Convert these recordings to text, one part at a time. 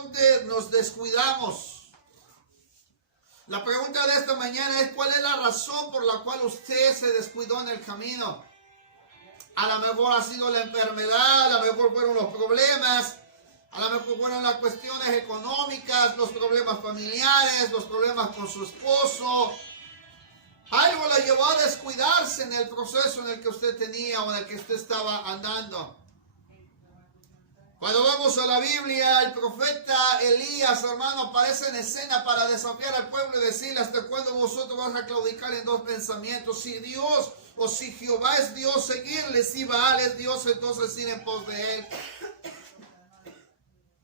dónde nos descuidamos. La pregunta de esta mañana es: ¿cuál es la razón por la cual usted se descuidó en el camino? A lo mejor ha sido la enfermedad, a lo mejor fueron los problemas, a lo mejor fueron las cuestiones económicas, los problemas familiares, los problemas con su esposo. Algo la llevó a descuidarse en el proceso en el que usted tenía o en el que usted estaba andando. Cuando vamos a la Biblia, el profeta Elías, hermano, aparece en escena para desafiar al pueblo y decirle: ¿hasta cuándo vosotros vas a claudicar en dos pensamientos? Si Dios o si Jehová es Dios, seguirle; si Baal es Dios, entonces ir en pos de él.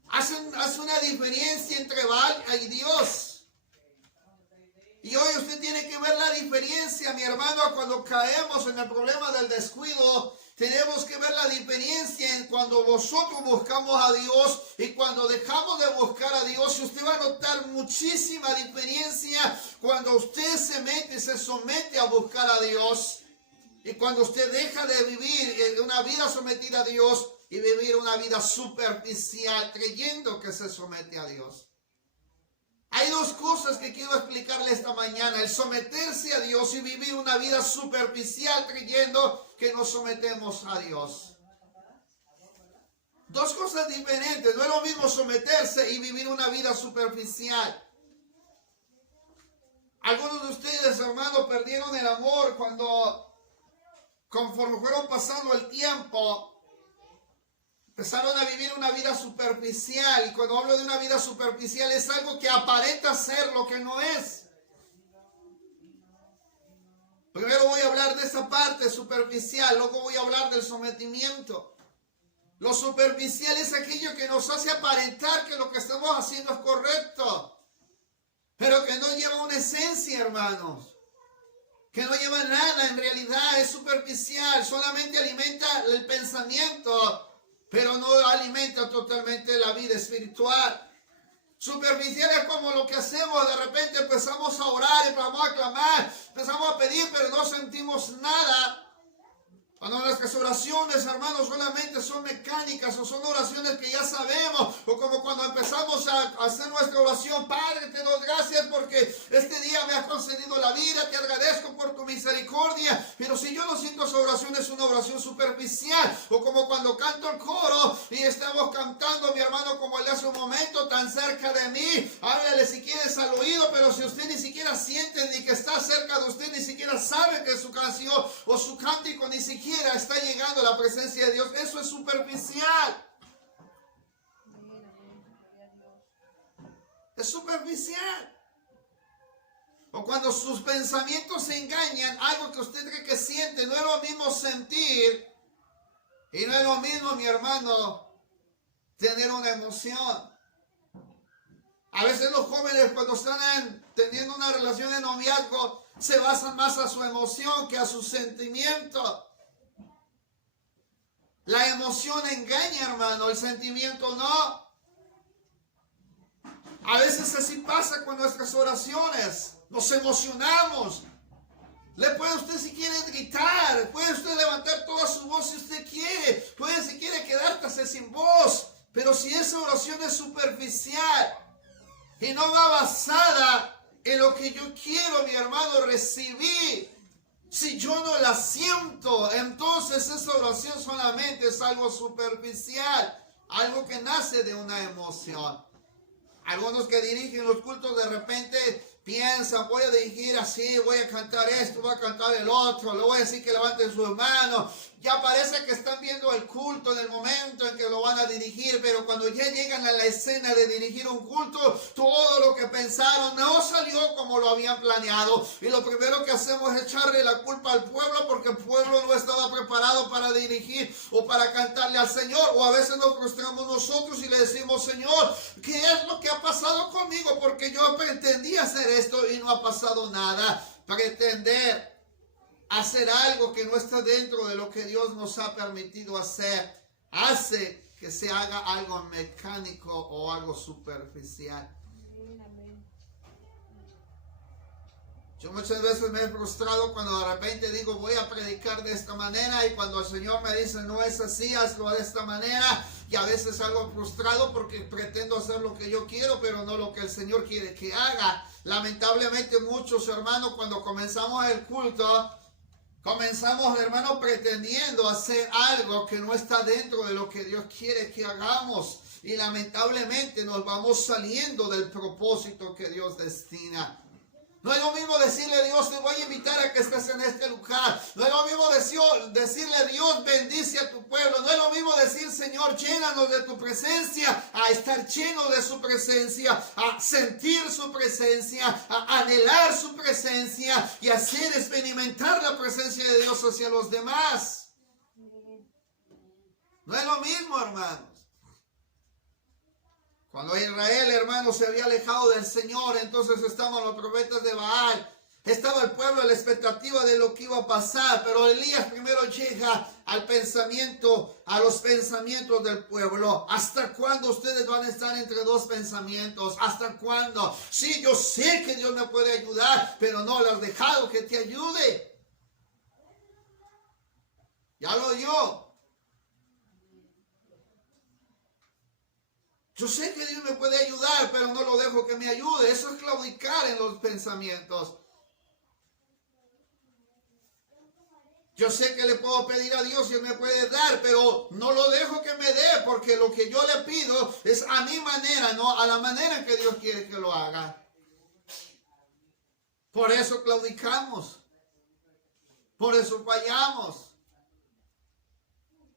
Hace una diferencia entre Baal y Dios. Y hoy usted tiene que ver la diferencia, mi hermano, cuando caemos en el problema del descuido. Tenemos que ver la diferencia en cuando nosotros buscamos a Dios y cuando dejamos de buscar a Dios. Y usted va a notar muchísima diferencia cuando usted se somete a buscar a Dios. Y cuando usted deja de vivir una vida sometida a Dios y vivir una vida superficial creyendo que se somete a Dios. Hay dos cosas que quiero explicarle esta mañana: el someterse a Dios y vivir una vida superficial creyendo que nos sometemos a Dios. Dos cosas diferentes. No es lo mismo someterse y vivir una vida superficial. Algunos de ustedes, hermanos, perdieron el amor conforme fueron pasando el tiempo. Empezaron a vivir una vida superficial. Y cuando hablo de una vida superficial, es algo que aparenta ser lo que no es. Primero voy a hablar de esa parte superficial, luego voy a hablar del sometimiento. Lo superficial es aquello que nos hace aparentar que lo que estamos haciendo es correcto, pero que no lleva una esencia, hermanos. Que no lleva nada, en realidad es superficial, solamente alimenta el pensamiento, pero no alimenta totalmente la vida espiritual. Superficial es como lo que hacemos: de repente empezamos a orar, empezamos a clamar, empezamos a pedir, pero no sentimos nada. Cuando nuestras oraciones, hermanos, solamente son mecánicas o son oraciones que ya sabemos, o como cuando empezamos a hacer nuestra oración: Padre, te doy gracias porque este día me has concedido la vida, te agradezco por tu misericordia. Pero si yo no siento esa oración, es una oración superficial. O como cuando canto el coro y estamos cantando, mi hermano, como el de hace un momento: tan cerca de mí, háblale si quieres al oído. Pero si usted ni siquiera siente ni que está cerca de usted, ni siquiera sabe que su canción o su cántico ni siquiera está llegando a la presencia de Dios, eso es superficial. Es superficial. O cuando sus pensamientos se engañan, algo que usted cree que siente. No es lo mismo sentir y no es lo mismo, mi hermano, tener una emoción. A veces los jóvenes, cuando están teniendo una relación de noviazgo, se basan más a su emoción que a su sentimiento. La emoción engaña, hermano, el sentimiento no. A veces así pasa con nuestras oraciones. Nos emocionamos. Le puede usted, si quiere, gritar. Puede usted levantar toda su voz si usted quiere. Puede, si quiere, quedarse sin voz. Pero si esa oración es superficial y no va basada en lo que yo quiero, mi hermano, recibir, si yo no la siento, entonces esa oración solamente es algo superficial, algo que nace de una emoción. Algunos que dirigen los cultos de repente piensan: voy a dirigir así, voy a cantar esto, voy a cantar el otro, le voy a decir que levanten sus manos. Ya parece que están viendo el culto en el momento en que lo van a dirigir, pero cuando ya llegan a la escena de dirigir un culto, todo lo que pensaron no salió como lo habían planeado. Y lo primero que hacemos es echarle la culpa al pueblo, porque el pueblo no estaba preparado para dirigir o para cantarle al Señor. O a veces nos frustramos nosotros y le decimos: Señor, ¿qué es lo que ha pasado conmigo? Porque yo pretendí hacer esto y no ha pasado nada. Pretender hacer algo que no está dentro de lo que Dios nos ha permitido hacer hace que se haga algo mecánico o algo superficial. Yo muchas veces me he frustrado cuando de repente digo: voy a predicar de esta manera, y cuando el Señor me dice: no es así, hazlo de esta manera, y a veces salgo frustrado porque pretendo hacer lo que yo quiero, pero no lo que el Señor quiere que haga. Lamentablemente muchos hermanos, cuando comenzamos el culto, comenzamos, hermanos, pretendiendo hacer algo que no está dentro de lo que Dios quiere que hagamos. Y lamentablemente nos vamos saliendo del propósito que Dios destina. No es lo mismo decirle a Dios, te voy a invitar a que estés en este lugar. No es lo mismo decirle a Dios, bendice a tu pueblo. No es lo mismo decir, Señor, llénanos de tu presencia, a estar lleno de su presencia, a sentir su presencia, a anhelar su presencia y hacer experimentar la presencia de Dios hacia los demás. No es lo mismo, hermanos. Cuando Israel, hermanos, se había alejado del Señor, entonces estaban los profetas de Baal. Estaba el pueblo en la expectativa de lo que iba a pasar, pero Elías primero llega al pensamiento, a los pensamientos del pueblo. ¿Hasta cuándo ustedes van a estar entre dos pensamientos? ¿Hasta cuándo? Sí, yo sé que Dios me puede ayudar, pero no le has dejado que te ayude. Ya lo oyó. Yo sé que Dios me puede ayudar, pero no lo dejo que me ayude. Eso es claudicar en los pensamientos. Yo sé que le puedo pedir a Dios y Él me puede dar, pero no lo dejo que me dé, porque lo que yo le pido es a mi manera, no a la manera en que Dios quiere que lo haga. Por eso claudicamos. Por eso fallamos.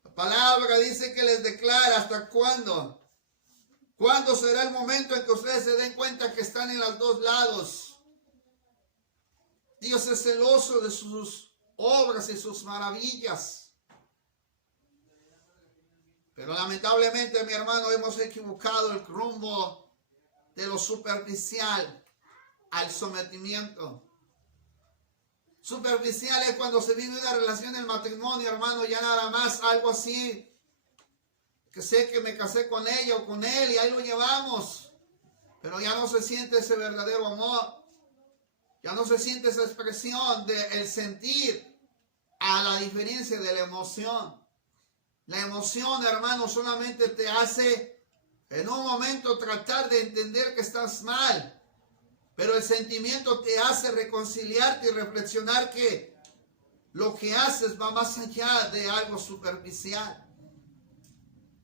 La palabra dice que les declara hasta cuándo. ¿Cuándo será el momento en que ustedes se den cuenta que están en los dos lados? Dios es celoso de sus obras y sus maravillas. Pero lamentablemente, mi hermano, hemos equivocado el rumbo de lo superficial al sometimiento. Superficial es cuando se vive una relación en matrimonio, hermano, ya nada más algo así. Que sé que me casé con ella o con él y ahí lo llevamos. Pero ya no se siente ese verdadero amor. Ya no se siente esa expresión del sentir a la diferencia de la emoción. La emoción, hermano, solamente te hace en un momento tratar de entender que estás mal. Pero el sentimiento te hace reconciliarte y reflexionar que lo que haces va más allá de algo superficial.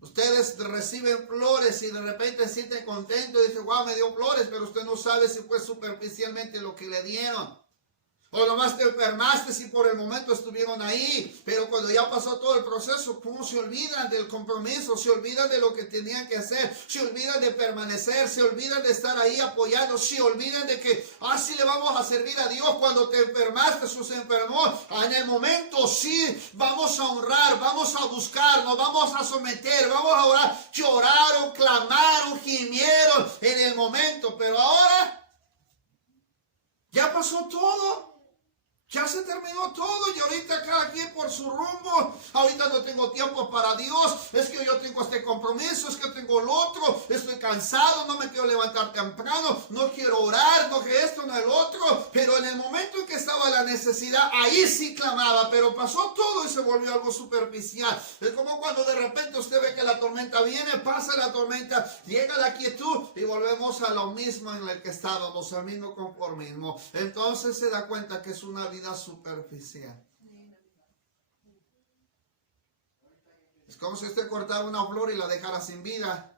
Ustedes reciben flores y de repente se sienten contentos y dicen, wow, me dio flores, pero usted no sabe si fue superficialmente lo que le dieron. O nomás te enfermaste si por el momento estuvieron ahí, pero cuando ya pasó todo el proceso, ¿cómo se olvidan del compromiso? Se olvidan de lo que tenían que hacer, se olvidan de permanecer, se olvidan de estar ahí apoyando, se olvidan de que así le vamos a servir a Dios. Cuando te enfermaste o se enfermó, en el momento sí, vamos a honrar, vamos a buscar, nos vamos a someter, vamos a orar, lloraron, clamaron, gimieron en el momento, pero ahora ya pasó todo. Ya se terminó todo y ahorita cada quien por su rumbo. Ahorita no tengo tiempo para Dios. Es que yo tengo este compromiso, es que tengo el otro. Estoy cansado, no me quiero levantar temprano. No quiero orar, no que esto, no el otro. Pero en el momento en que estaba la necesidad, ahí sí clamaba. Pero pasó todo y se volvió algo superficial. Es como cuando de repente usted ve que la tormenta viene, pasa la tormenta, llega la quietud y volvemos a lo mismo en el que estábamos, al mismo conformismo. Entonces se da cuenta que es una vida superficial. Es como si usted cortara una flor y la dejara sin vida.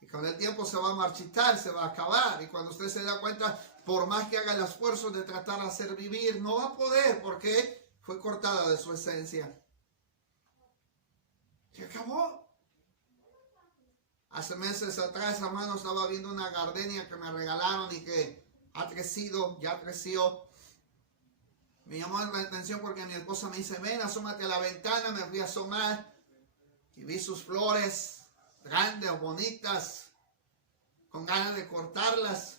Y con el tiempo se va a marchitar, se va a acabar. Y cuando usted se da cuenta, por más que haga el esfuerzo de tratar de hacer vivir, no va a poder porque fue cortada de su esencia. Se acabó. Hace meses atrás, hermano, estaba viendo una gardenia que me regalaron y que ha crecido, ya creció. Me llamó la atención porque mi esposa me dice, ven, asómate a la ventana. Me fui a asomar y vi sus flores grandes, bonitas, con ganas de cortarlas.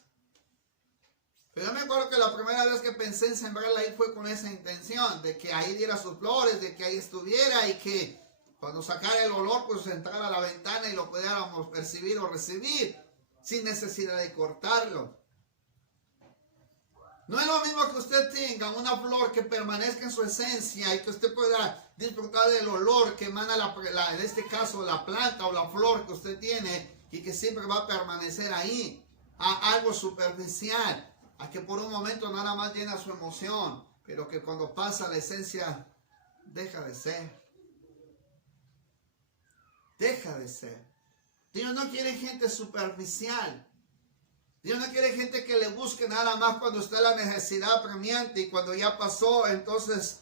Pero yo me acuerdo que la primera vez que pensé en sembrarla ahí fue con esa intención, de que ahí diera sus flores, de que ahí estuviera y que cuando sacara el olor, pues entrara a la ventana y lo pudiéramos percibir o recibir, sin necesidad de cortarlo. No es lo mismo que usted tenga una flor que permanezca en su esencia y que usted pueda disfrutar del olor que emana en este caso la planta o la flor que usted tiene y que siempre va a permanecer ahí, a algo superficial, a que por un momento nada más llena su emoción, pero que cuando pasa la esencia deja de ser. Deja de ser. Dios no quiere gente superficial. Dios no quiere gente que le busque nada más cuando está la necesidad apremiante y cuando ya pasó, entonces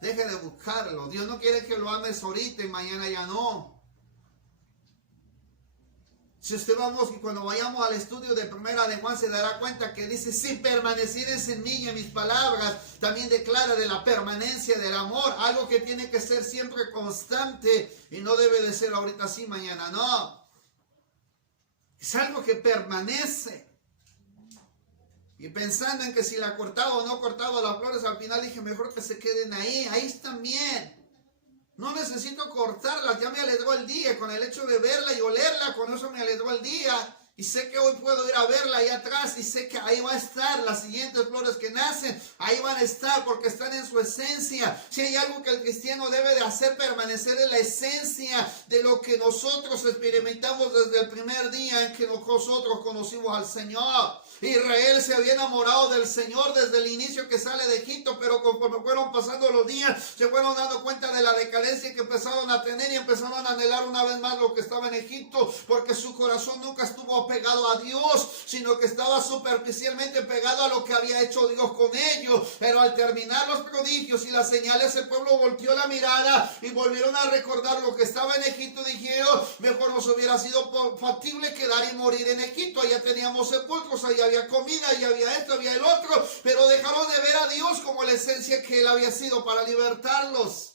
deje de buscarlo. Dios no quiere que lo ames ahorita y mañana ya no. Si usted vamos y cuando vayamos al estudio de Primera de Juan se dará cuenta que dice, si permanecieres en mí y en mis palabras, también declara de la permanencia del amor, algo que tiene que ser siempre constante y no debe de ser ahorita sí, mañana no. Es algo que permanece. Y pensando en que si la cortaba o no cortaba las flores, al final dije, mejor que se queden ahí. Ahí están bien. No necesito cortarlas. Ya me alegró el día. Con el hecho de verla y olerla, con eso me alegró el día. Y sé que hoy puedo ir a verla ahí atrás. Y sé que ahí va a estar las siguientes flores que nacen. Ahí van a estar porque están en su esencia. Si hay algo que el cristiano debe de hacer permanecer en la esencia de lo que nosotros experimentamos desde el primer día en que nosotros conocimos al Señor. Israel se había enamorado del Señor desde el inicio que sale de Egipto, pero conforme fueron pasando los días, se fueron dando cuenta de la decadencia que empezaron a tener y empezaron a anhelar una vez más lo que estaba en Egipto, porque su corazón nunca estuvo pegado a Dios, sino que estaba superficialmente pegado a lo que había hecho Dios con ellos. Pero al terminar los prodigios y las señales, el pueblo volteó la mirada y volvieron a recordar lo que estaba en Egipto. Dijeron, mejor nos hubiera sido factible quedar y morir en Egipto. Allá teníamos sepulcros, allá había comida, allá había esto, había el otro, pero dejaron de ver a Dios como la esencia que Él había sido para libertarlos.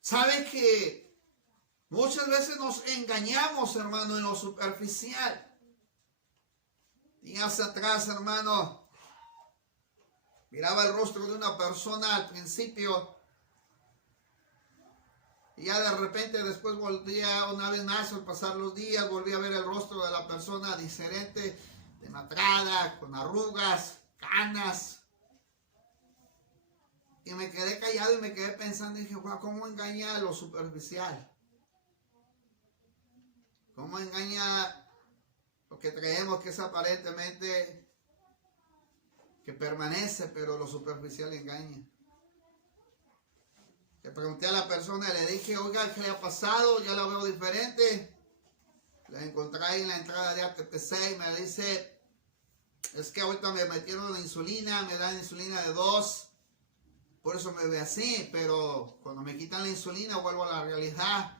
¿Sabe que muchas veces nos engañamos, hermano, en lo superficial? Días atrás, hermano, miraba el rostro de una persona al principio y ya de repente después volvía una vez más al pasar los días, volví a ver el rostro de la persona diferente, demacrada, con arrugas, canas. Y me quedé callado y me quedé pensando y dije, wow, ¿cómo engaña lo superficial? ¿Cómo engaña lo que creemos que es aparentemente que permanece, pero lo superficial engaña? Le pregunté a la persona y le dije, oiga, ¿qué le ha pasado? Ya la veo diferente. La encontré ahí en la entrada de ATPC y me dice, es que ahorita me metieron la insulina, me dan insulina de 2, por eso me ve así, pero cuando me quitan la insulina vuelvo a la realidad.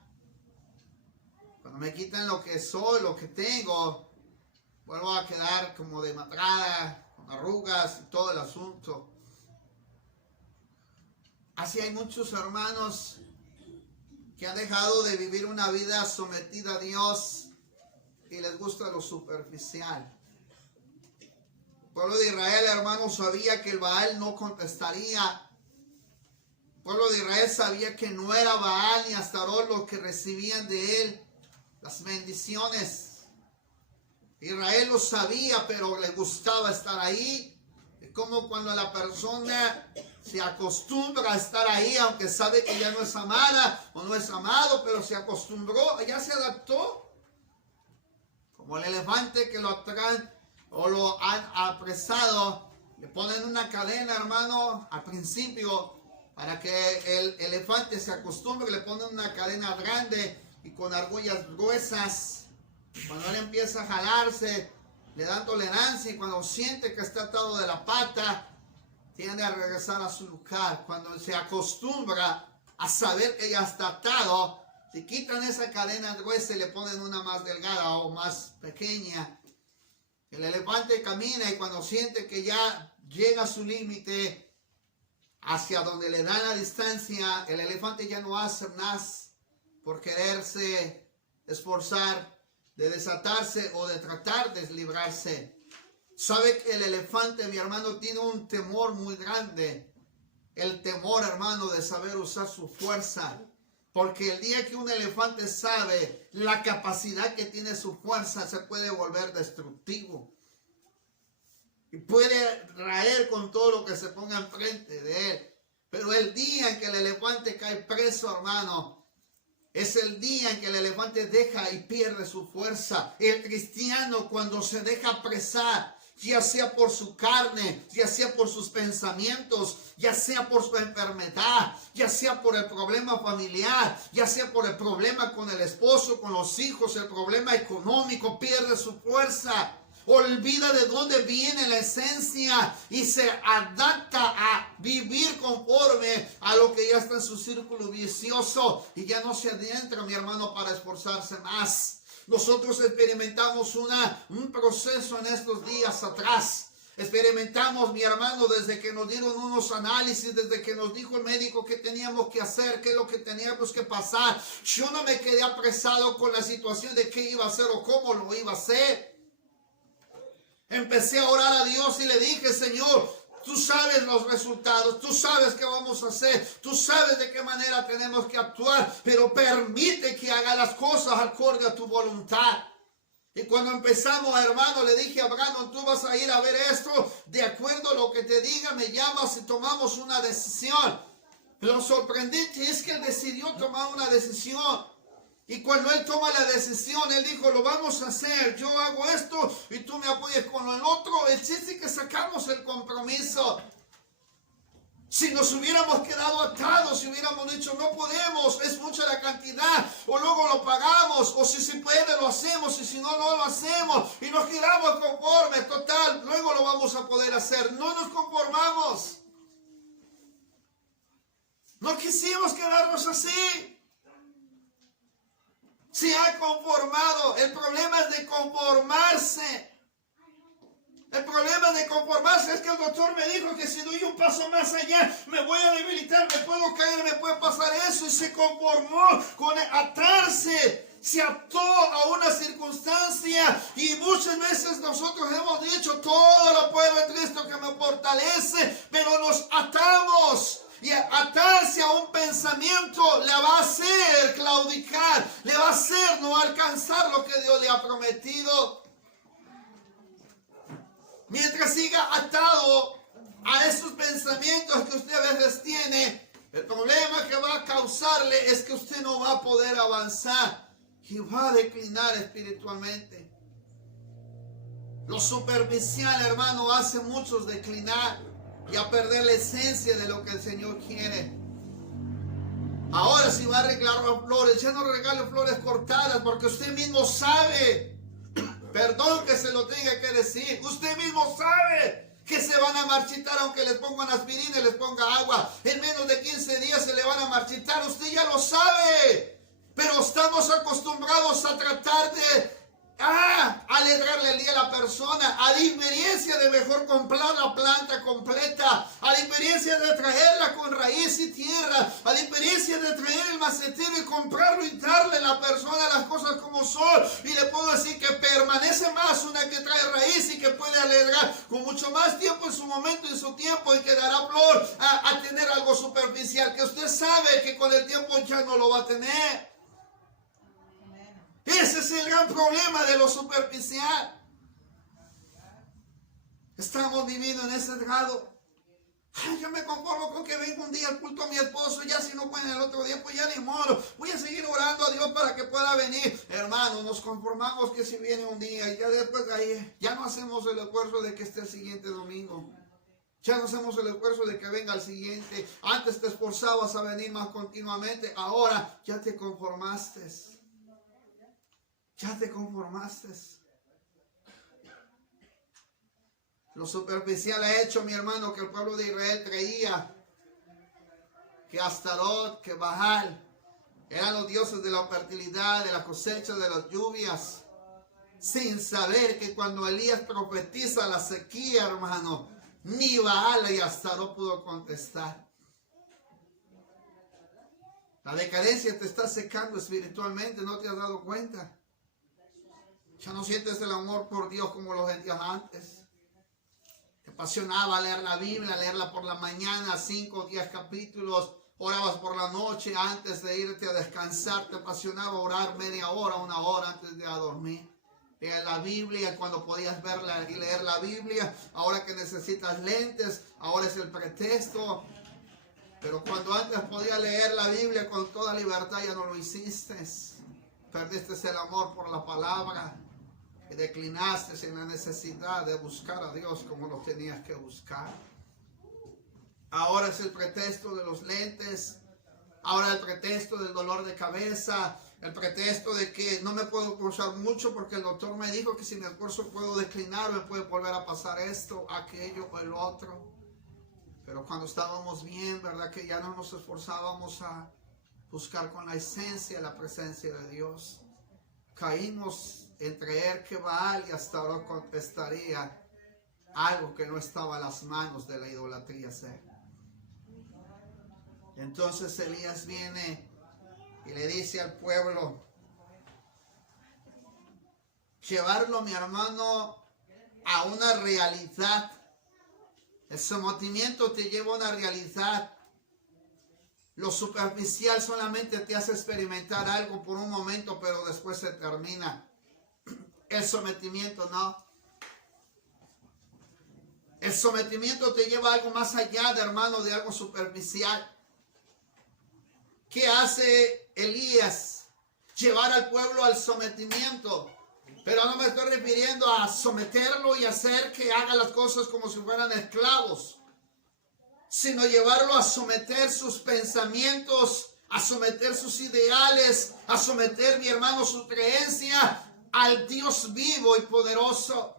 Cuando me quitan lo que soy, lo que tengo, vuelvo a quedar como demacrada, con arrugas y todo el asunto. Así hay muchos hermanos que han dejado de vivir una vida sometida a Dios y les gusta lo superficial. El pueblo de Israel, hermano, sabía que el Baal no contestaría. El pueblo de Israel sabía que no era Baal ni Astarot los que recibían de él las bendiciones. Israel lo sabía, pero le gustaba estar ahí. Es como cuando la persona se acostumbra a estar ahí, aunque sabe que ya no es amada o no es amado, pero se acostumbró, ya se adaptó. Como el elefante que lo atraen o lo han apresado, le ponen una cadena, hermano, al principio, para que el elefante se acostumbre, le ponen una cadena grande y con argollas gruesas. Cuando él empieza a jalarse, le dan tolerancia y cuando siente que está atado de la pata, tiende a regresar a su lugar. Cuando se acostumbra a saber que ya está atado, le quitan esa cadena gruesa y le ponen una más delgada o más pequeña. El elefante camina y cuando siente que ya llega a su límite, hacia donde le dan la distancia, el elefante ya no hace más por quererse esforzar de desatarse o de tratar de librarse. Sabe que el elefante, mi hermano, tiene un temor muy grande. El temor, hermano, de saber usar su fuerza. Porque el día que un elefante sabe la capacidad que tiene su fuerza, se puede volver destructivo. y puede raer con todo lo que se ponga enfrente de él. Pero el día en que el elefante cae preso, hermano, es el día en que el elefante deja y pierde su fuerza. El cristiano, cuando se deja apresar, ya sea por su carne, ya sea por sus pensamientos, ya sea por su enfermedad, ya sea por el problema familiar, ya sea por el problema con el esposo, con los hijos, el problema económico, pierde su fuerza. Olvida de dónde viene la esencia y se adapta a vivir conforme a lo que ya está en su círculo vicioso y ya no se adentra, mi hermano, para esforzarse más. Nosotros experimentamos un proceso en estos días atrás. Experimentamos, mi hermano, desde que nos dieron unos análisis, desde que nos dijo el médico qué teníamos que hacer, qué es lo que teníamos que pasar. Yo no me quedé apresado con la situación de qué iba a hacer o cómo lo iba a hacer. Empecé a orar a Dios y le dije, Señor, tú sabes los resultados, tú sabes qué vamos a hacer, tú sabes de qué manera tenemos que actuar, pero permite que haga las cosas acorde a tu voluntad. Y cuando empezamos, hermano, le dije a Brandon, tú vas a ir a ver esto, de acuerdo a lo que te diga, me llamas y tomamos una decisión. Lo sorprendente es que él decidió tomar una decisión. Y cuando él toma la decisión, él dijo, lo vamos a hacer, yo hago esto y tú me apoyas con el otro. El chiste es que sacamos el compromiso. Si nos hubiéramos quedado atados, si hubiéramos dicho, no podemos, es mucha la cantidad, o luego lo pagamos, o si se puede lo hacemos, y si no, no lo hacemos, y nos quedamos conformes, total, luego lo vamos a poder hacer. No nos conformamos. No quisimos quedarnos así. Se ha conformado. El problema es de conformarse. El problema de conformarse es que el doctor me dijo que si doy un paso más allá me voy a debilitar, me puedo caer, me puede pasar eso. Y se conformó con atarse. Se ató a una circunstancia. Y muchas veces nosotros hemos dicho, todo lo puedo en Cristo que me fortalece. Pero nos atamos. Y atarse a un pensamiento le va a hacer claudicar, le va a hacer no alcanzar lo que Dios le ha prometido. Mientras siga atado a esos pensamientos que usted a veces tiene, el problema que va a causarle es que usted no va a poder avanzar y va a declinar espiritualmente. Lo superficial, hermano, hace muchos declinar y a perder la esencia de lo que el Señor quiere. Ahora si va a regalar flores, ya no regale flores cortadas, porque usted mismo sabe, perdón que se lo tenga que decir, usted mismo sabe que se van a marchitar aunque les pongan aspirina y les ponga agua. En menos de 15 días se le van a marchitar, usted ya lo sabe. Pero estamos acostumbrados a tratar de alegrarle el día a la persona, a diferencia de mejor comprar la planta completa, a diferencia de traerla con raíz y tierra, a diferencia de traer el macetero y comprarlo y darle a la persona las cosas como son. Y le puedo decir que permanece más una que trae raíz y que puede alegrar con mucho más tiempo en su momento, en su tiempo, y que dará flor a tener algo superficial que usted sabe que con el tiempo ya no lo va a tener. Ese es el gran problema de lo superficial. Estamos viviendo en ese grado. Yo me conformo con que venga un día al culto a mi esposo, ya si no pueden el otro día, pues ya ni modo. Voy a seguir orando a Dios para que pueda venir. Hermano, nos conformamos que si viene un día y ya después de ahí, ya no hacemos el esfuerzo de que esté el siguiente domingo. Ya no hacemos el esfuerzo de que venga el siguiente. Antes te esforzabas a venir más continuamente, ahora ya te conformaste. Ya te conformaste. Lo superficial ha hecho, mi hermano, que el pueblo de Israel creía que Astarot, que Baal eran los dioses de la fertilidad, de la cosecha, de las lluvias, sin saber que cuando Elías profetiza la sequía, hermano, ni Baal y Astarot pudo contestar. La decadencia te está secando espiritualmente, ¿no te has dado cuenta? Ya no sientes el amor por Dios como lo sentías antes. Te apasionaba leer la Biblia, leerla por la mañana, 5 o 10 capítulos. Orabas por la noche antes de irte a descansar. Te apasionaba orar media hora, 1 hora antes de ir a dormir. la Biblia cuando podías verla y leer la Biblia. Ahora que necesitas lentes, ahora es el pretexto. Pero cuando antes podías leer la Biblia con toda libertad, ya no lo hiciste. Perdiste el amor por la palabra y declinaste en la necesidad de buscar a Dios como lo tenías que buscar. Ahora es el pretexto de los lentes. Ahora el pretexto del dolor de cabeza. El pretexto de que no me puedo esforzar mucho porque el doctor me dijo que si me esfuerzo puedo declinar, me puede volver a pasar esto, aquello o el otro. Pero cuando estábamos bien, ¿verdad? Que ya no nos esforzábamos a buscar con la esencia la presencia de Dios. Caímos en creer que Baal y hasta ahora contestaría algo que no estaba en las manos de la idolatría ser. Entonces Elías viene y le dice al pueblo, llevarlo, mi hermano, a una realidad. El sometimiento te lleva a una realidad. Lo superficial solamente te hace experimentar algo por un momento, pero después se termina. El sometimiento no. El sometimiento te lleva a algo más allá, de hermano, de algo superficial. ¿Qué hace Elías? Llevar al pueblo al sometimiento. Pero no me estoy refiriendo a someterlo y hacer que haga las cosas como si fueran esclavos, sino llevarlo a someter sus pensamientos, a someter sus ideales, a someter, mi hermano, su creencia al Dios vivo y poderoso.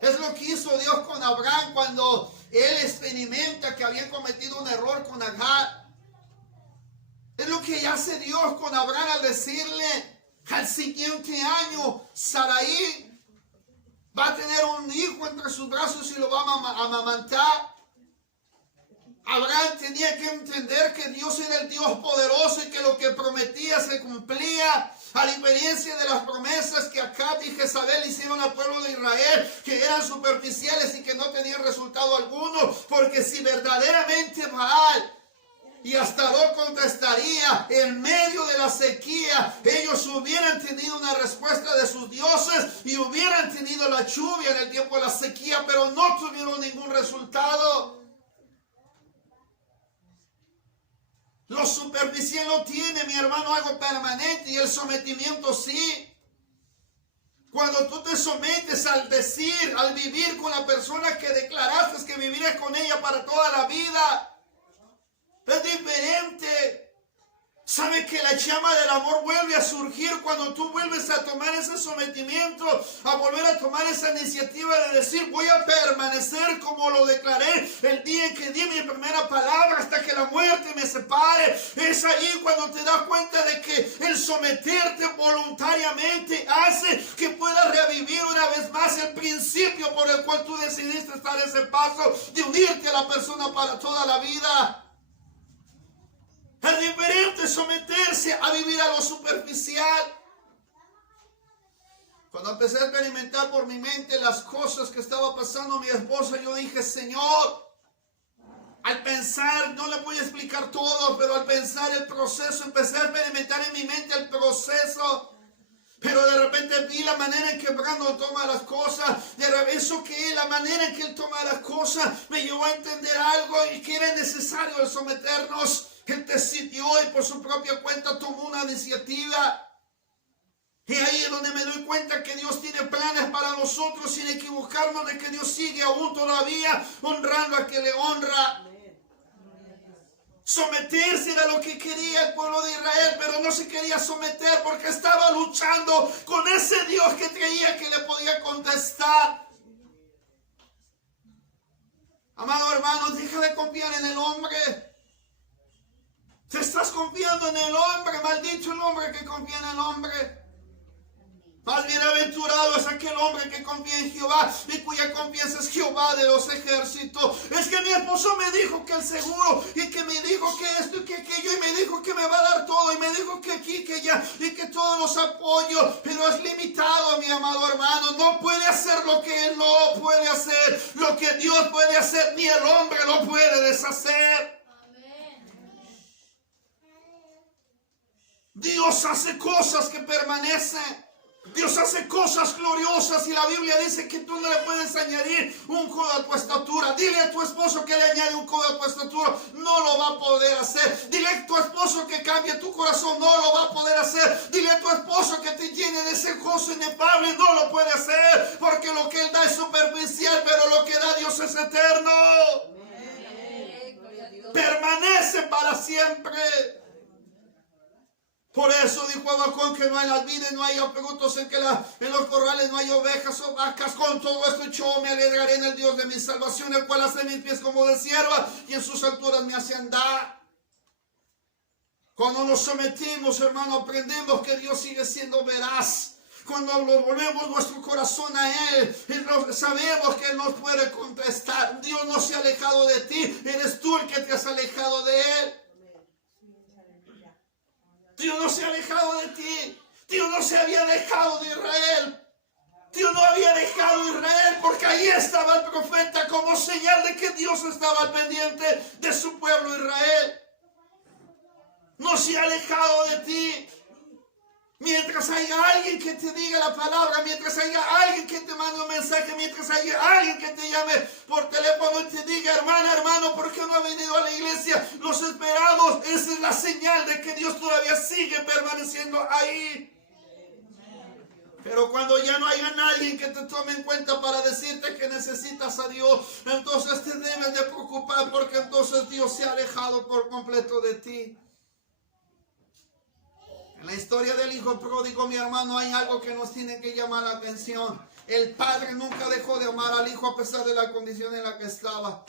Es lo que hizo Dios con Abraham cuando él experimenta que había cometido un error con Agar. Es lo que hace Dios con Abraham al decirle, al siguiente año, Sarai va a tener un hijo entre sus brazos y lo va a amamantar. Abraham tenía que entender que Dios era el Dios poderoso y que lo que prometía se cumplía, a diferencia de las promesas que Acab y Jezabel hicieron al pueblo de Israel, que eran superficiales y que no tenían resultado alguno, porque si verdaderamente Baal y Astarot contestaría en medio de la sequía, ellos hubieran tenido una respuesta de sus dioses y hubieran tenido la lluvia en el tiempo de la sequía, pero no tuvieron ningún resultado. Lo superficial no tiene, mi hermano, algo permanente, y el sometimiento sí. Cuando tú te sometes al decir, al vivir con la persona que declaraste que vivirás con ella para toda la vida, es diferente. Sabe que la llama del amor vuelve a surgir cuando tú vuelves a tomar ese sometimiento, a volver a tomar esa iniciativa de decir, voy a permanecer como lo declaré el día en que di mi primera palabra hasta que la muerte me separe. Es ahí cuando te das cuenta de que el someterte voluntariamente hace que puedas revivir una vez más el principio por el cual tú decidiste estar ese paso de unirte a la persona para toda la vida. Es diferente someterse a vivir a lo superficial. Cuando empecé a experimentar por mi mente las cosas que estaba pasando a mi esposa, yo dije, Señor, al pensar, no le voy a explicar todo, pero al pensar el proceso, empecé a experimentar en mi mente el proceso. Pero de repente vi la manera en que Brandon toma las cosas. La manera en que él toma las cosas me llevó a entender algo y que era necesario el someternos. Él decidió y por su propia cuenta tomó una iniciativa. Y ahí es donde me doy cuenta que Dios tiene planes para nosotros sin equivocarnos de que Dios sigue aún todavía honrando a que le honra. Someterse era lo que quería el pueblo de Israel, pero no se quería someter porque estaba luchando con ese Dios que creía que le podía contestar. Amado hermano, deja de confiar en el hombre. Te estás confiando en el hombre, maldito el hombre que confía en el hombre. Más bienaventurado es aquel hombre que confía en Jehová y cuya confianza es Jehová de los ejércitos. Es que mi esposo me dijo que el seguro y que me dijo que esto y que aquello y me dijo que me va a dar todo y me dijo que aquí, que allá y que todos los apoyos, pero es limitado, mi amado hermano. No puede hacer lo que él no puede hacer. Lo que Dios puede hacer, ni el hombre lo puede deshacer. Dios hace cosas que permanecen. Dios hace cosas gloriosas y la Biblia dice que tú no le puedes añadir un codo a tu estatura. Dile a tu esposo que le añade un codo a tu estatura. No lo va a poder hacer. Dile a tu esposo que cambie tu corazón. No lo va a poder hacer. Dile a tu esposo que te llene de ese gozo inefable. No lo puede hacer. Porque lo que Él da es superficial, pero lo que da Dios es eterno. Permanece para siempre. Por eso dijo Habacuc que no hay las vides, no hay frutos, en los corrales no hay ovejas o vacas. Con todo esto yo me alegraré en el Dios de mi salvación, el cual hace mis pies como de sierva y en sus alturas me hace andar. Cuando nos sometimos, hermano, aprendemos que Dios sigue siendo veraz. Cuando volvemos nuestro corazón a Él, sabemos que Él nos puede contestar. Dios no se ha alejado de ti, eres tú el que te has alejado de Él. Dios no se ha alejado de ti. Dios no se había dejado de Israel. Dios no había dejado de Israel porque ahí estaba el profeta como señal de que Dios estaba al pendiente de su pueblo Israel. No se ha alejado de ti. Mientras haya alguien que te diga la palabra, mientras haya alguien que te mande un mensaje, mientras haya alguien que te llame por teléfono y te diga, hermana, hermano, ¿por qué no ha venido a la iglesia? Los esperamos. Esa es la señal de que Dios todavía sigue permaneciendo ahí. Pero cuando ya no haya nadie que te tome en cuenta para decirte que necesitas a Dios, entonces te debes de preocupar porque entonces Dios se ha alejado por completo de ti. En la historia del hijo pródigo, mi hermano, hay algo que nos tiene que llamar la atención. El padre nunca dejó de amar al hijo a pesar de la condición en la que estaba.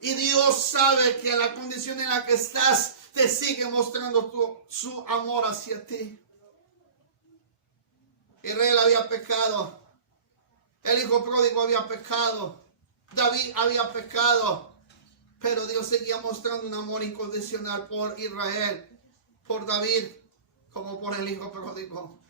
Y Dios sabe que en la condición en la que estás te sigue mostrando su amor hacia ti. Israel había pecado. El hijo pródigo había pecado. David había pecado. Pero Dios seguía mostrando un amor incondicional por Israel, por David, como por el hijo pródigo.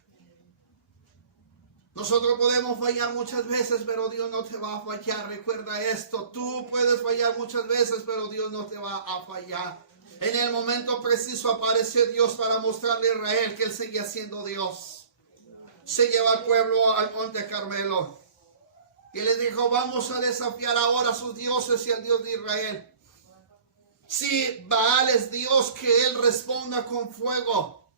Nosotros podemos fallar muchas veces, pero Dios no te va a fallar. Recuerda esto, tú puedes fallar muchas veces, pero Dios no te va a fallar. En el momento preciso apareció Dios para mostrarle a Israel que Él seguía siendo Dios. Se lleva al pueblo al monte Carmelo y les dijo, vamos a desafiar ahora a sus dioses y al Dios de Israel. Si Baal es Dios, que Él responda con fuego.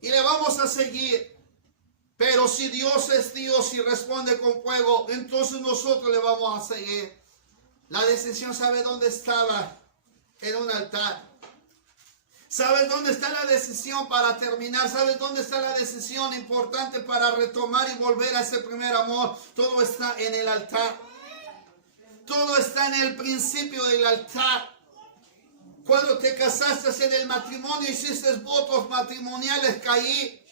Y le vamos a seguir. Pero si Dios es Dios y responde con fuego, entonces nosotros le vamos a seguir. La decisión, ¿sabe dónde estaba? En un altar. ¿Sabes dónde está la decisión para terminar? ¿Sabes dónde está la decisión importante para retomar y volver a ese primer amor? Todo está en el altar. Todo está en el principio del altar. Cuando te casaste en el matrimonio, hiciste votos matrimoniales, caí.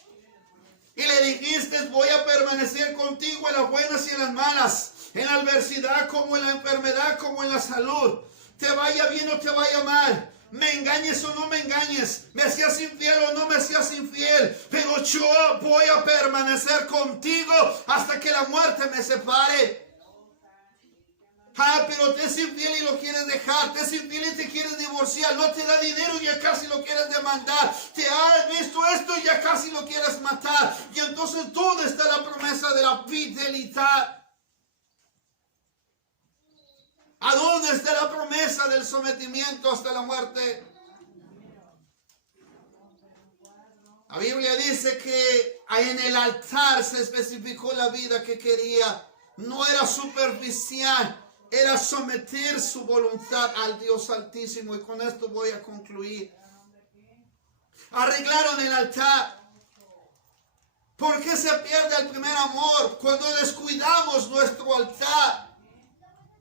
Y le dijiste, voy a permanecer contigo en las buenas y en las malas. En la adversidad como en la enfermedad, como en la salud. Te vaya bien o te vaya mal. Me engañes o no me engañes. Me hacías infiel o no me hacías infiel. Pero yo voy a permanecer contigo hasta que la muerte me separe. Pero te es infiel y lo quieres dejar. Te es infiel y te quieres divorciar. No te da dinero y ya casi lo quieres demandar. Te has visto esto y ya casi lo quieres matar. Y entonces, ¿dónde está la promesa de la fidelidad? ¿A dónde está la promesa del sometimiento hasta la muerte? La Biblia dice que en el altar se especificó la vida que quería. No era superficial. Era someter su voluntad al Dios Altísimo. Y con esto voy a concluir. Arreglaron el altar. ¿Por qué se pierde el primer amor? Cuando descuidamos nuestro altar.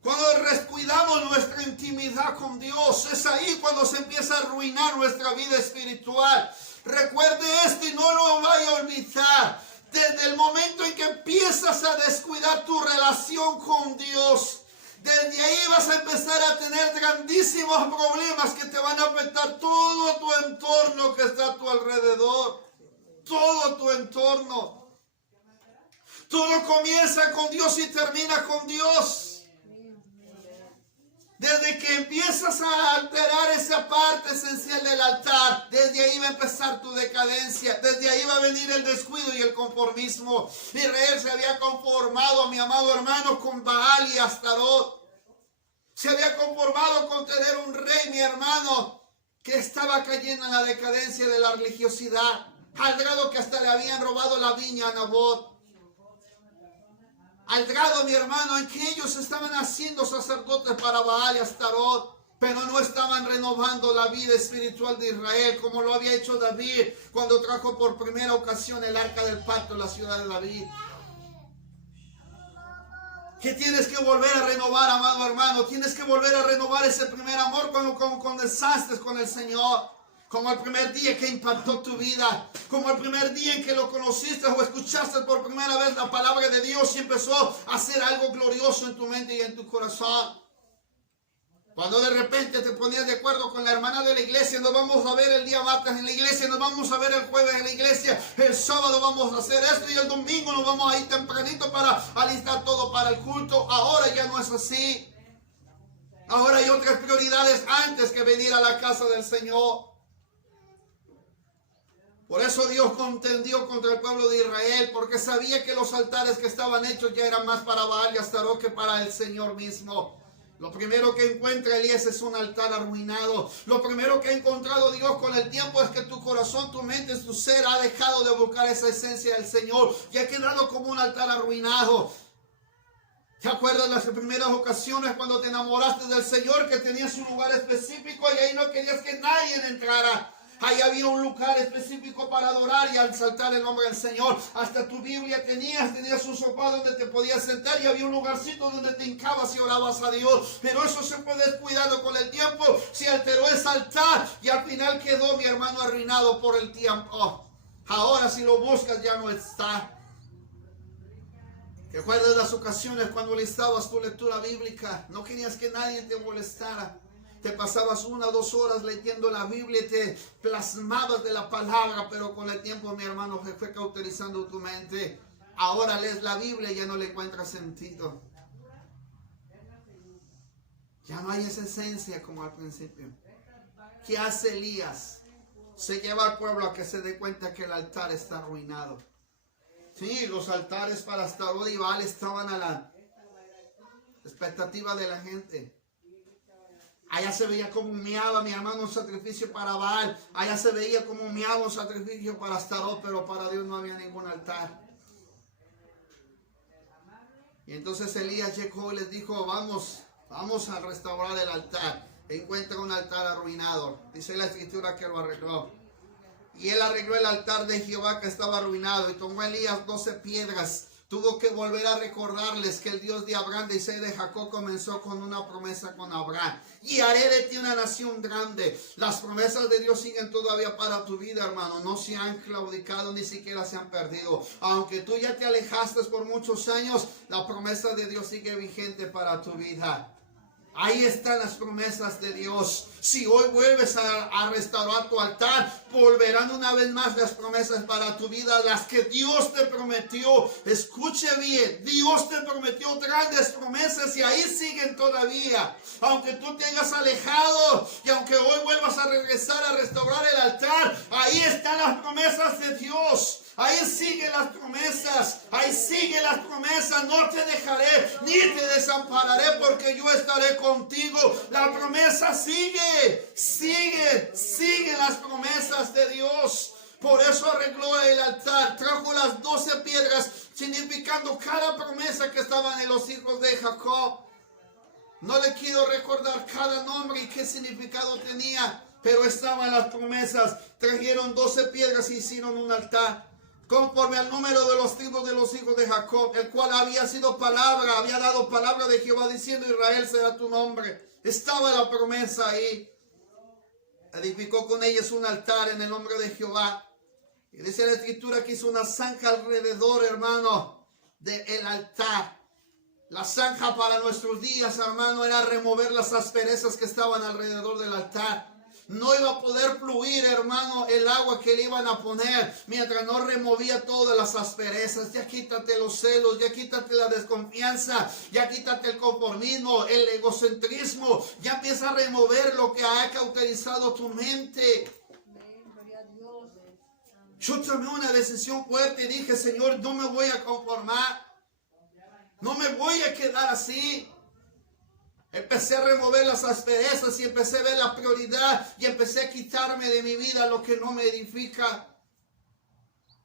Cuando descuidamos nuestra intimidad con Dios. Es ahí cuando se empieza a arruinar nuestra vida espiritual. Recuerde esto y no lo vaya a olvidar. Desde el momento en que empiezas a descuidar tu relación con Dios, desde ahí vas a empezar a tener grandísimos problemas que te van a afectar todo tu entorno que está a tu alrededor. Todo tu entorno. Todo comienza con Dios y termina con Dios. Desde que empiezas a alterar esa parte esencial del altar, desde ahí va a empezar tu decadencia, desde ahí va a venir el descuido y el conformismo. Israel se había conformado, mi amado hermano, con Baal y Astarot. Se había conformado con tener un rey, mi hermano, que estaba cayendo en la decadencia de la religiosidad, al grado que hasta le habían robado la viña a Nabot. Al grado, mi hermano, en que ellos estaban haciendo sacerdotes para Baal y Astarot, pero no estaban renovando la vida espiritual de Israel, como lo había hecho David cuando trajo por primera ocasión el arca del pacto en la ciudad de David. Que tienes que volver a renovar, amado hermano. Tienes que volver a renovar ese primer amor cuando comenzaste con el Señor. Como el primer día que impactó tu vida, como el primer día en que lo conociste o escuchaste por primera vez la palabra de Dios y empezó a hacer algo glorioso en tu mente y en tu corazón. Cuando de repente te ponías de acuerdo con la hermana de la iglesia, nos vamos a ver el día martes en la iglesia, nos vamos a ver el jueves en la iglesia, el sábado vamos a hacer esto y el domingo nos vamos a ir tempranito para alistar todo para el culto. Ahora ya no es así. Ahora hay otras prioridades antes que venir a la casa del Señor. Por eso Dios contendió contra el pueblo de Israel, porque sabía que los altares que estaban hechos ya eran más para Baal y Astarot que para el Señor mismo. Lo primero que encuentra Elías es un altar arruinado. Lo primero que ha encontrado Dios con el tiempo es que tu corazón, tu mente, tu ser ha dejado de buscar esa esencia del Señor y ha quedado como un altar arruinado. ¿Te acuerdas las primeras ocasiones cuando te enamoraste del Señor, que tenías un lugar específico y ahí no querías que nadie entrara? Ahí había un lugar específico para adorar y exaltar el nombre del Señor. Hasta tu Biblia tenías un sofá donde te podías sentar y había un lugarcito donde te hincabas y orabas a Dios. Pero eso se fue descuidado con el tiempo. Se alteró ese altar y al final quedó, mi hermano, arruinado por el tiempo. Ahora si lo buscas ya no está. ¿Te acuerdas de las ocasiones cuando listabas tu lectura bíblica? No querías que nadie te molestara. Te pasabas 1 o 2 horas leyendo la Biblia y te plasmabas de la palabra, pero con el tiempo, mi hermano, se fue cauterizando tu mente. Ahora lees la Biblia y ya no le encuentras sentido. Ya no hay esa esencia como al principio. ¿Qué hace Elías? Se lleva al pueblo a que se dé cuenta que el altar está arruinado. Sí, los altares para Astarot y Baal estaban a la expectativa de la gente. Allá se veía como humeaba, mi hermano, un sacrificio para Baal. Allá se veía como humeaba un sacrificio para Astarot, pero para Dios no había ningún altar. Y entonces Elías llegó y les dijo, vamos a restaurar el altar. Encuentra un altar arruinado. Dice la escritura que lo arregló. Y él arregló el altar de Jehová que estaba arruinado. Y tomó Elías 12 piedras. Tuvo que volver a recordarles que el Dios de Abraham, de Isaac, de Jacob comenzó con una promesa con Abraham. Y haré de ti una nación grande. Las promesas de Dios siguen todavía para tu vida, hermano. No se han claudicado, ni siquiera se han perdido. Aunque tú ya te alejaste por muchos años, la promesa de Dios sigue vigente para tu vida. Ahí están las promesas de Dios. Si hoy vuelves a restaurar tu altar, volverán una vez más las promesas para tu vida, las que Dios te prometió. Escuche bien, Dios te prometió grandes promesas y ahí siguen todavía. Aunque tú te hayas alejado y aunque hoy vuelvas a regresar a restaurar el altar, ahí están las promesas de Dios. Ahí siguen las promesas, no te dejaré ni te desampararé porque yo estaré contigo. La promesa siguen las promesas de Dios. Por eso arregló el altar, trajo las 12 piedras, significando cada promesa que estaban en los hijos de Jacob. No le quiero recordar cada nombre y qué significado tenía, pero estaban las promesas. Trajeron 12 piedras y hicieron un altar conforme al número de los tribus de los hijos de Jacob, el cual había dado palabra de Jehová diciendo, Israel será tu nombre. Estaba la promesa ahí. Edificó con ellos un altar en el nombre de Jehová. Y dice la escritura que hizo una zanja alrededor, hermano, del altar. La zanja para nuestros días, hermano, era remover las asperezas que estaban alrededor del altar. No iba a poder fluir, hermano, el agua que le iban a poner mientras no removía todas las asperezas. Ya quítate los celos, ya quítate la desconfianza, ya quítate el conformismo, el egocentrismo. Ya empieza a remover lo que ha cauterizado tu mente. Yo tomé una decisión fuerte y dije, Señor, no me voy a conformar. No me voy a quedar así. Empecé a remover las asperezas y empecé a ver la prioridad y empecé a quitarme de mi vida lo que no me edifica.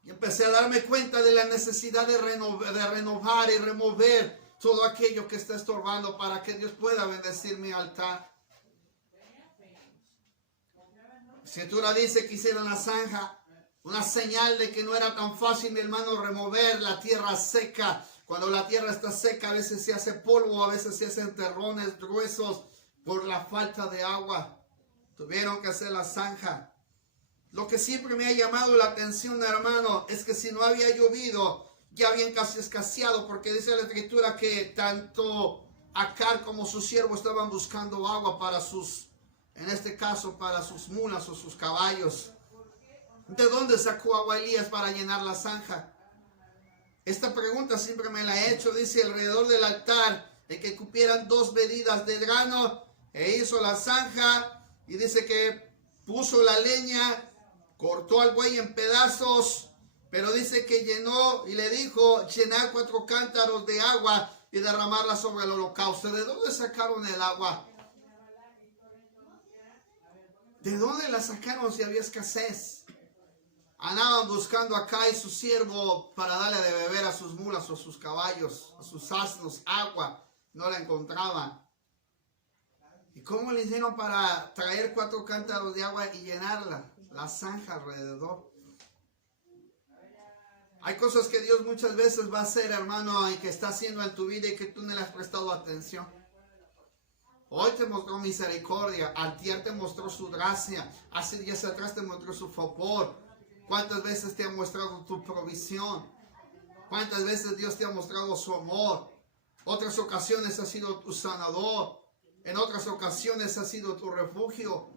Y empecé a darme cuenta de la necesidad de renovar y remover todo aquello que está estorbando para que Dios pueda bendecir mi altar. La Escritura dice que hicieron la zanja, una señal de que no era tan fácil, mi hermano, remover la tierra seca. Cuando la tierra está seca, a veces se hace polvo, a veces se hacen terrones gruesos por la falta de agua. Tuvieron que hacer la zanja. Lo que siempre me ha llamado la atención, hermano, es que si no había llovido, ya habían casi escaseado, porque dice la Escritura que tanto Acar como su siervo estaban buscando agua para sus, en este caso, para sus mulas o sus caballos. ¿De dónde sacó agua Elías para llenar la zanja? Esta pregunta siempre me la he hecho. Dice, alrededor del altar, de que cupieran 2 medidas de grano, e hizo la zanja, y dice que puso la leña, cortó al buey en pedazos, pero dice que llenó, y le dijo, llenar 4 cántaros de agua y derramarla sobre el holocausto. ¿De dónde sacaron el agua? ¿De dónde la sacaron si había escasez? Andaban buscando a Acá y su siervo para darle de beber a sus mulas o sus caballos, a sus asnos, agua. No la encontraban. ¿Y cómo le hicieron para traer 4 cántaros de agua y llenarla? La zanja alrededor. Hay cosas que Dios muchas veces va a hacer, hermano, y que está haciendo en tu vida y que tú no le has prestado atención. Hoy te mostró misericordia, antier te mostró su gracia, hace días atrás te mostró su favor. ¿Cuántas veces te ha mostrado tu provisión? ¿Cuántas veces Dios te ha mostrado su amor? Otras ocasiones ha sido tu sanador. En otras ocasiones ha sido tu refugio.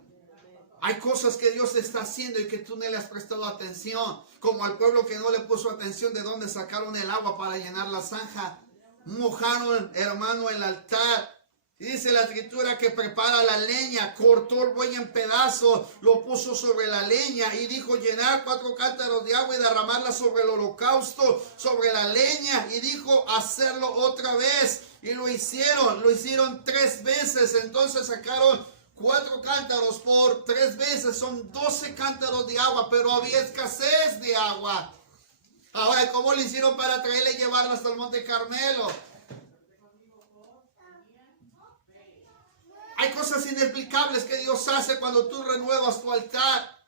Hay cosas que Dios está haciendo y que tú no le has prestado atención. Como al pueblo que no le puso atención de dónde sacaron el agua para llenar la zanja. Mojaron, hermano, el altar. Y dice la Escritura que prepara la leña, cortó el buey en pedazos, lo puso sobre la leña y dijo llenar 4 cántaros de agua y derramarla sobre el holocausto, sobre la leña, y dijo hacerlo otra vez. Y lo hicieron 3 veces. Entonces sacaron 4 cántaros por 3 veces, son 12 cántaros de agua, pero había escasez de agua. Ahora, ¿cómo le hicieron para traerla y llevarla hasta el Monte Carmelo? Hay cosas inexplicables que Dios hace cuando tú renuevas tu altar.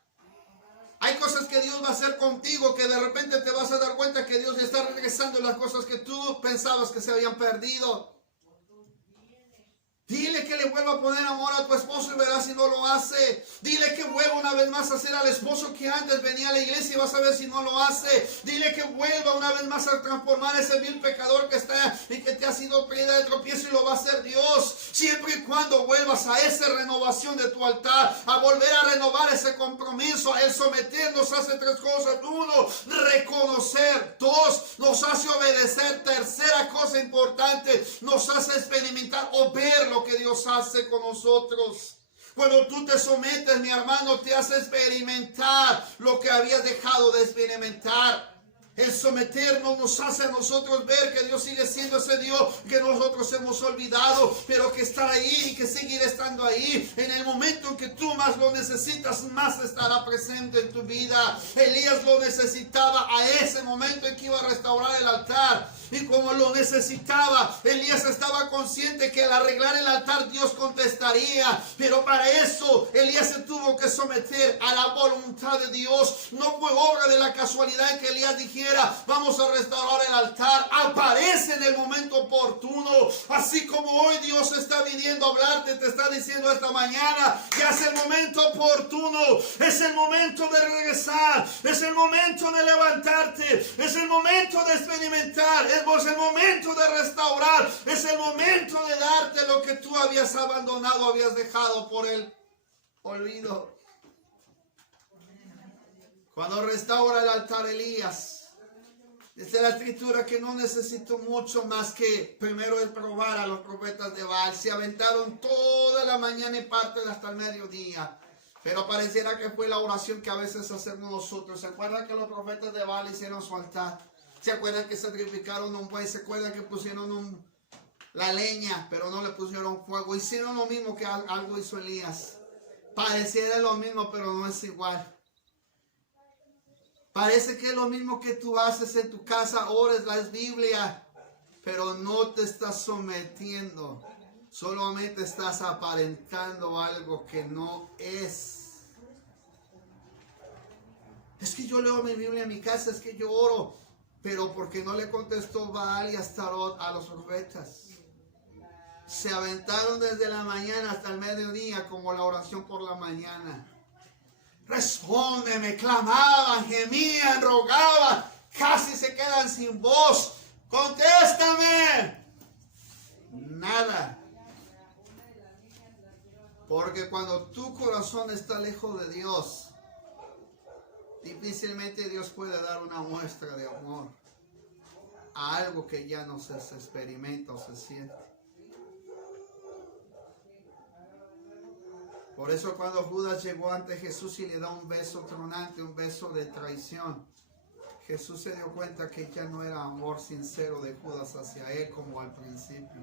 Hay cosas que Dios va a hacer contigo que de repente te vas a dar cuenta que Dios está regresando las cosas que tú pensabas que se habían perdido. Dile que le vuelva a poner amor a tu esposo y verás si no lo hace. Dile que vuelva una vez más a hacer al esposo que antes venía a la iglesia y vas a ver si no lo hace. Dile que vuelva una vez más a transformar a ese vil pecador que está y que te ha sido piedra de tropiezo, y lo va a hacer Dios. Siempre y cuando vuelvas a esa renovación de tu altar, a volver a renovar ese compromiso, el someternos hace 3 cosas. 1, reconocer. 2, nos hace obedecer. Tercera cosa importante, nos hace experimentar o ver lo que Dios hace con nosotros. Cuando tú te sometes, mi hermano, te hace experimentar lo que habías dejado de experimentar. El someternos nos hace a nosotros ver que Dios sigue siendo ese Dios que nosotros hemos olvidado, pero que está ahí y que seguirá estando ahí. En el momento en que tú más lo necesitas, más estará presente en tu vida. Elías lo necesitaba a ese momento en que iba a restaurar el altar. Y como lo necesitaba, Elías estaba consciente que al arreglar el altar Dios contestaría. Pero para eso Elías se tuvo que someter a la voluntad de Dios. No fue obra de la casualidad en que Elías dijera vamos a restaurar el altar. Aparece en el momento oportuno. Así como hoy Dios está viniendo a hablarte, te está diciendo esta mañana que es el momento oportuno. Es el momento de regresar. Es el momento de levantarte. Es el momento de experimentar. Es el momento de restaurar. Es el momento de darte lo que tú habías abandonado, habías dejado por el olvido. Cuando restaura el altar Elías, dice la escritura que no necesitó mucho más que primero es probar a los profetas de Baal. Se aventaron toda la mañana y parte de hasta el mediodía. Pero pareciera que fue la oración que a veces hacemos nosotros. ¿Se acuerdan que los profetas de Baal hicieron su altar? ¿Se acuerdan que sacrificaron un buey? ¿Se acuerdan que pusieron la leña, pero no le pusieron fuego? Hicieron lo mismo que algo hizo Elías. Pareciera lo mismo, pero no es igual. Parece que es lo mismo que tú haces en tu casa, ores, lees Biblia, pero no te estás sometiendo. Solamente estás aparentando algo que no es. Es que yo leo mi Biblia en mi casa, es que yo oro, pero porque no le contestó Baal y Astarot a los profetas. Se aventaron desde la mañana hasta el mediodía como la oración por la mañana. Respóndeme, clamaban, gemían, rogaban, casi se quedan sin voz. Contéstame. Nada. Porque cuando tu corazón está lejos de Dios, difícilmente Dios puede dar una muestra de amor a algo que ya no se experimenta o se siente. Por eso cuando Judas llegó ante Jesús y le da un beso tronante, un beso de traición, Jesús se dio cuenta que ya no era amor sincero de Judas hacia él como al principio.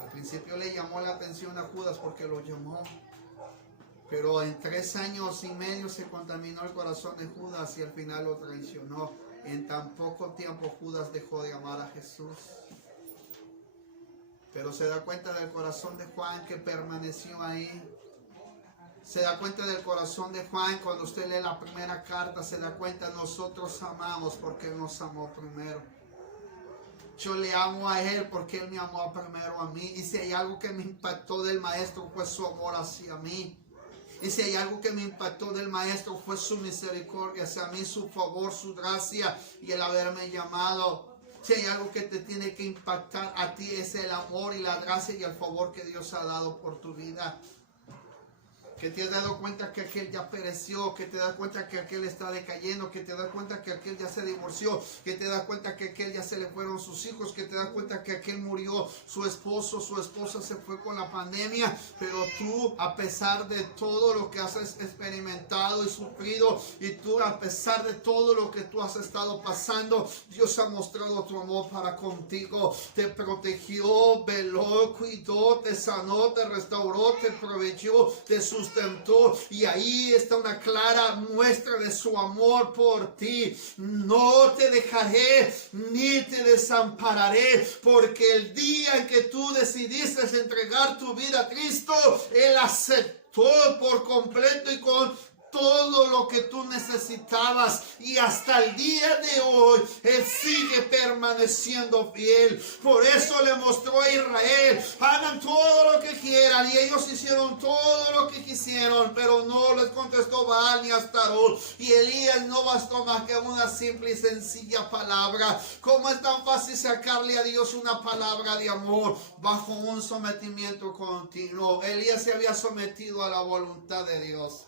Al principio le llamó la atención a Judas porque lo llamó. Pero en 3 años y medio se contaminó el corazón de Judas y al final lo traicionó. En tan poco tiempo Judas dejó de amar a Jesús. Pero se da cuenta del corazón de Juan que permaneció ahí. Se da cuenta del corazón de Juan cuando usted lee la primera carta. Se da cuenta, nosotros amamos porque Él nos amó primero. Yo le amo a Él porque Él me amó primero a mí. Y si hay algo que me impactó del Maestro fue su amor hacia mí. Y si hay algo que me impactó del Maestro fue su misericordia hacia mí, su favor, su gracia y el haberme llamado. Si hay algo que te tiene que impactar a ti es el amor y la gracia y el favor que Dios ha dado por tu vida. Que te has dado cuenta que aquel ya pereció, que te das cuenta que aquel está decayendo, que te das cuenta que aquel ya se divorció, que te das cuenta que aquel ya se le fueron sus hijos, que te das cuenta que aquel murió, su esposo, su esposa se fue con la pandemia, pero tú, a pesar de todo lo que has experimentado y sufrido, y tú a pesar de todo lo que tú has estado pasando, Dios ha mostrado tu amor para contigo, te protegió, veló, cuidó, te sanó, te restauró, te proveyó, te sustentó, y ahí está una clara muestra de su amor por ti. No te dejaré ni te desampararé, porque el día en que tú decidiste entregar tu vida a Cristo, Él aceptó por completo y con todo lo que tú necesitabas, y hasta el día de hoy Él sigue permaneciendo fiel. Por eso le mostró a Israel: hagan todo lo que quieran, y ellos hicieron todo lo que quisieron, pero no les contestó Baal ni Astarot, y Elías no bastó más que una simple y sencilla palabra. ¿Cómo es tan fácil sacarle a Dios una palabra de amor bajo un sometimiento continuo? Elías se había sometido a la voluntad de Dios.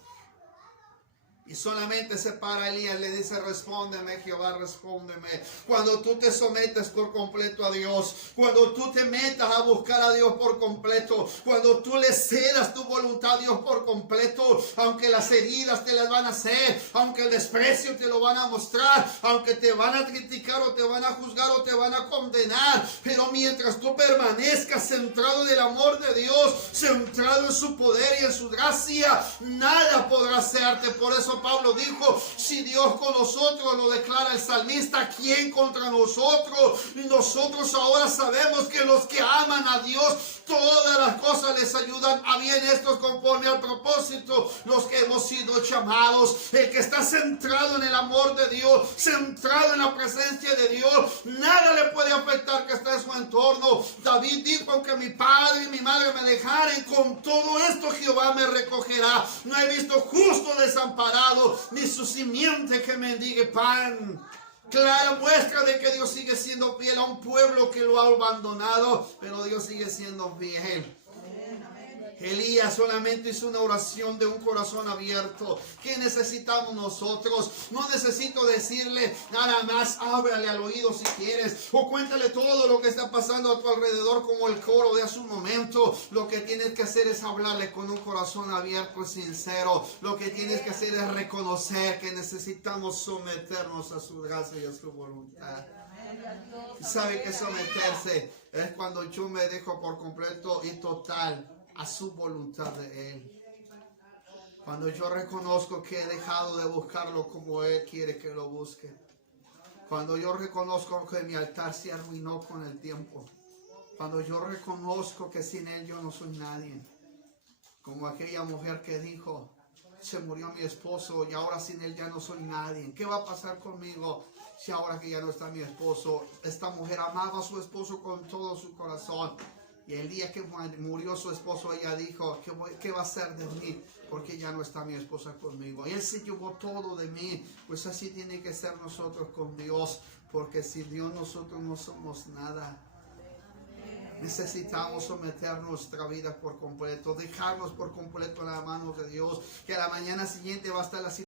Y solamente se para Elías, le dice: respóndeme, Jehová, respóndeme. Cuando tú te sometes por completo a Dios, cuando tú te metas a buscar a Dios por completo, cuando tú le cedas tu voluntad a Dios por completo, aunque las heridas te las van a hacer, aunque el desprecio te lo van a mostrar, aunque te van a criticar o te van a juzgar o te van a condenar, pero mientras tú permanezcas centrado en el amor de Dios, centrado en su poder y en su gracia, nada podrá hacerte. Por eso Pablo dijo: si Dios con nosotros, lo declara el salmista, ¿quién contra nosotros? Y nosotros ahora sabemos que los que aman a Dios, todas las cosas les ayudan a bien, estos conforme al propósito, los que hemos sido llamados. El que está centrado en el amor de Dios, centrado en la presencia de Dios, nada le puede afectar que está en su entorno. David dijo: aunque mi padre y mi madre me dejaren, con todo esto Jehová me recogerá. No he visto justo desamparado, ni su simiente que mendigue pan. Clara muestra de que Dios sigue siendo fiel a un pueblo que lo ha abandonado, pero Dios sigue siendo fiel. Elías solamente hizo una oración de un corazón abierto. ¿Qué necesitamos nosotros? No necesito decirle nada más, háblale al oído si quieres, o cuéntale todo lo que está pasando a tu alrededor como el coro de hace un momento. Lo que tienes que hacer es hablarle con un corazón abierto y sincero. Lo que tienes que hacer es reconocer que necesitamos someternos a su gracia y a su voluntad. ¿Sabe que someterse es cuando yo me dejo por completo y total a su voluntad de Él? Cuando yo reconozco que he dejado de buscarlo como Él quiere que lo busque. Cuando yo reconozco que mi altar se arruinó con el tiempo. Cuando yo reconozco que sin Él yo no soy nadie. Como aquella mujer que dijo, se murió mi esposo y ahora sin él ya no soy nadie. ¿Qué va a pasar conmigo si ahora que ya no está mi esposo? Esta mujer amaba a su esposo con todo su corazón. Y el día que murió su esposo, ella dijo, ¿qué va a ser de mí? Porque ya no está mi esposa conmigo. Y Él se llevó todo de mí. Pues así tiene que ser nosotros con Dios. Porque sin Dios nosotros no somos nada. Necesitamos someter nuestra vida por completo, dejarnos por completo en las manos de Dios, que a la mañana siguiente va a estar la situación